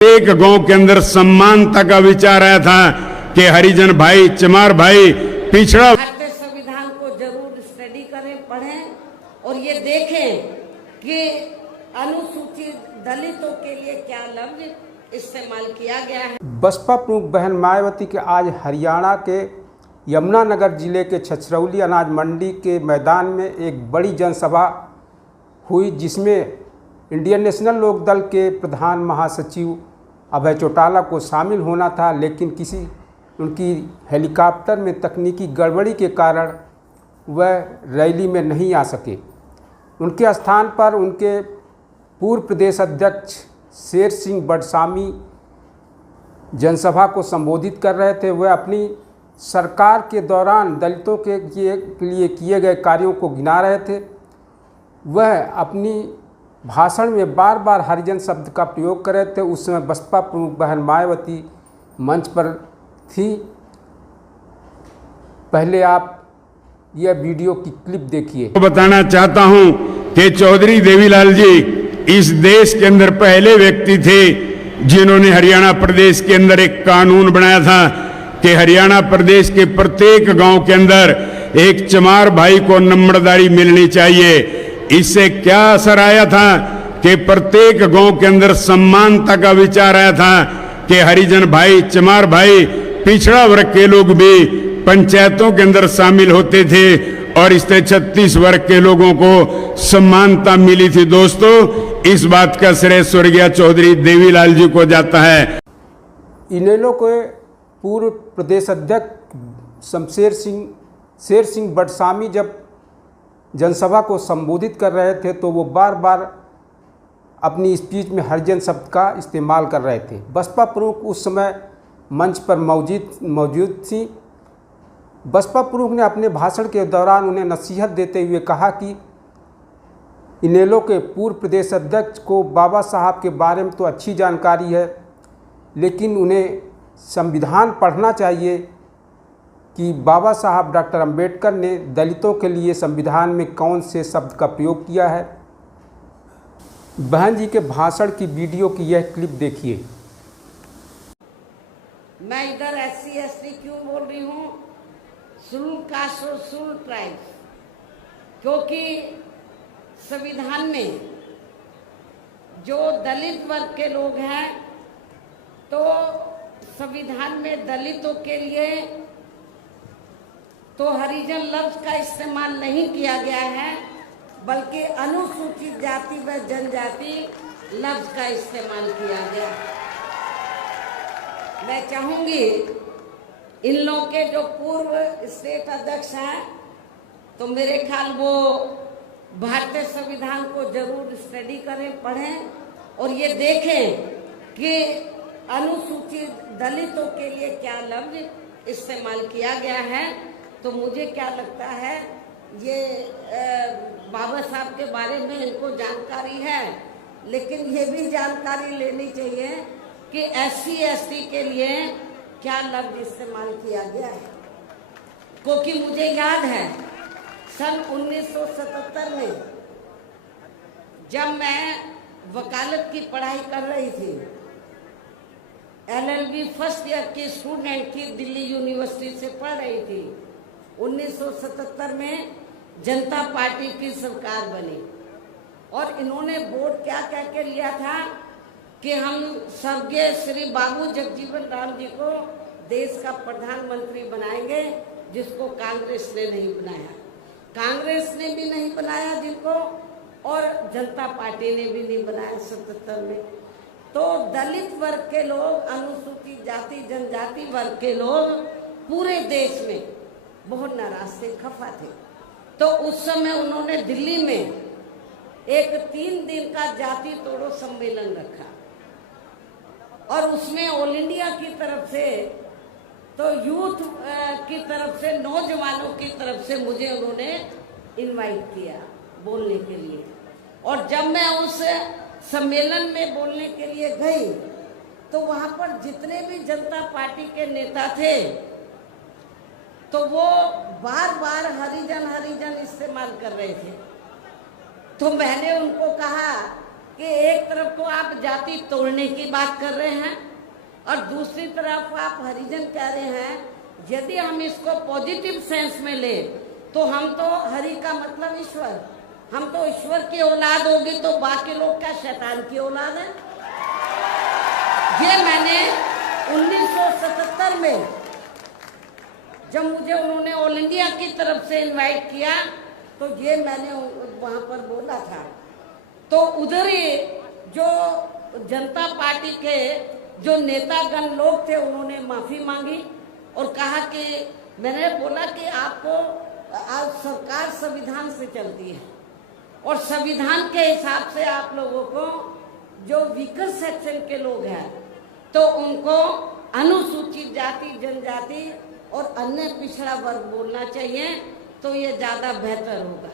एक गांव के अंदर समानता का विचार आया था कि हरिजन भाई, चमार भाई, पिछड़ा। भारतीय संविधान को जरूर स्टडी करें, पढ़ें और ये देखें कि अनुसूचित दलितों के लिए क्या लफ्ज इस्तेमाल किया गया है। बसपा प्रमुख बहन मायावती के आज हरियाणा के यमुनानगर जिले के छछरौली अनाज मंडी के मैदान में एक बड़ी जनसभा हुई, जिसमें इंडियन नेशनल लोक दल के प्रधान महासचिव अभय चौटाला को शामिल होना था, लेकिन किसी उनकी हेलीकॉप्टर में तकनीकी गड़बड़ी के कारण वह रैली में नहीं आ सके। उनके स्थान पर उनके पूर्व प्रदेश अध्यक्ष शेर सिंह बडसामी जनसभा को संबोधित कर रहे थे। वह अपनी सरकार के दौरान दलितों के लिए किए गए कार्यों को गिना रहे थे। वह अपनी भाषण में बार बार हरिजन शब्द का प्रयोग कर रहे थे। उस समय बसपा प्रमुख बहन मायावती मंच पर थी। पहले आप यह वीडियो की क्लिप देखिए। बताना चाहता हूं कि चौधरी देवीलाल जी इस देश के अंदर पहले व्यक्ति थे जिन्होंने हरियाणा प्रदेश के अंदर एक कानून बनाया था कि हरियाणा प्रदेश के प्रत्येक गांव के अंदर एक चमार भाई को नंबरदारी मिलनी चाहिए। इससे क्या असर आया था कि प्रत्येक गांव के अंदर समानता का विचार आया था कि हरिजन भाई, चमार भाई, पिछड़ा वर्ग के लोग भी पंचायतों के अंदर शामिल होते थे और इससे 36 वर्ग के लोगों को समानता मिली थी। दोस्तों, इस बात का श्रेय स्वर्गीय चौधरी देवीलाल जी को जाता है। इनेलो के पूर्व प्रदेश अध्यक्ष शेर सिंह बडसामी जब जनसभा को संबोधित कर रहे थे तो वो बार बार अपनी स्पीच में हरिजन शब्द का इस्तेमाल कर रहे थे। बसपा प्रमुख उस समय मंच पर मौजूद थी। बसपा प्रमुख ने अपने भाषण के दौरान उन्हें नसीहत देते हुए कहा कि इनेलो के पूर्व प्रदेश अध्यक्ष को बाबा साहब के बारे में तो अच्छी जानकारी है, लेकिन उन्हें संविधान पढ़ना चाहिए कि बाबा साहब डॉक्टर अंबेडकर ने दलितों के लिए संविधान में कौन से शब्द का प्रयोग किया है। बहन जी के भाषण की वीडियो की यह क्लिप देखिए। मैं इधर SC ST क्यों बोल रही हूँ? शेड्यूल कास्ट और शेड्यूल ट्राइब्स, क्योंकि संविधान में जो दलित वर्ग के लोग हैं तो संविधान में दलितों के लिए तो हरिजन लफ्ज का इस्तेमाल नहीं किया गया है, बल्कि अनुसूचित जाति व जनजाति लफ्ज का इस्तेमाल किया गया। मैं चाहूंगी इन लोगों के जो पूर्व स्टेट अध्यक्ष हैं तो मेरे ख्याल वो भारतीय संविधान को जरूर स्टडी करें, पढ़ें और ये देखें कि अनुसूचित दलितों के लिए क्या लफ्ज इस्तेमाल किया गया है। तो मुझे क्या लगता है, ये बाबा साहब के बारे में इनको जानकारी है, लेकिन ये भी जानकारी लेनी चाहिए कि SC ST के लिए क्या लफ्ज इस्तेमाल किया गया है। क्योंकि मुझे याद है सन 1977 में जब मैं वकालत की पढ़ाई कर रही थी, LLB फर्स्ट ईयर की स्टूडेंट थी, दिल्ली यूनिवर्सिटी से पढ़ रही थी। 1977 में जनता पार्टी की सरकार बनी और इन्होंने वोट क्या कह के लिया था कि हम स्वर्गीय श्री बाबू जगजीवन राम जी को देश का प्रधानमंत्री बनाएंगे, जिसको कांग्रेस ने नहीं बनाया। कांग्रेस ने भी नहीं बनाया जिनको, और जनता पार्टी ने भी नहीं बनाया 77 में। तो दलित वर्ग के लोग, अनुसूचित जाति जनजाति वर्ग के लोग पूरे देश में बहुत नाराज थे, खफा थे। तो उस समय उन्होंने दिल्ली में एक 3 दिन का जाति तोड़ो सम्मेलन रखा और उसमें ऑल इंडिया की तरफ से तो यूथ की तरफ से, नौजवानों की तरफ से मुझे उन्होंने इनवाइट किया बोलने के लिए। और जब मैं उस सम्मेलन में बोलने के लिए गई तो वहां पर जितने भी जनता पार्टी के नेता थे तो वो बार बार हरिजन इस्तेमाल कर रहे थे। तो मैंने उनको कहा कि एक तरफ तो आप जाति तोड़ने की बात कर रहे हैं और दूसरी तरफ आप हरिजन कह रहे हैं। यदि हम इसको पॉजिटिव सेंस में ले तो हम तो हरि का मतलब ईश्वर, हम तो ईश्वर की औलाद होगी, तो बाकी लोग क्या शैतान की औलाद है? ये मैंने 1977 में जब मुझे उन्होंने ऑल इंडिया की तरफ से इनवाइट किया तो ये मैंने वहां पर बोला था। तो उधर ही जो जनता पार्टी के जो नेतागण लोग थे उन्होंने माफी मांगी और कहा कि मैंने बोला कि आपको आज सरकार संविधान से चलती है और संविधान के हिसाब से आप लोगों को जो वीकर सेक्शन के लोग हैं तो उनको अनुसूचित जाति, जनजाति और अन्य पिछड़ा वर्ग बोलना चाहिए, तो ये ज्यादा बेहतर होगा।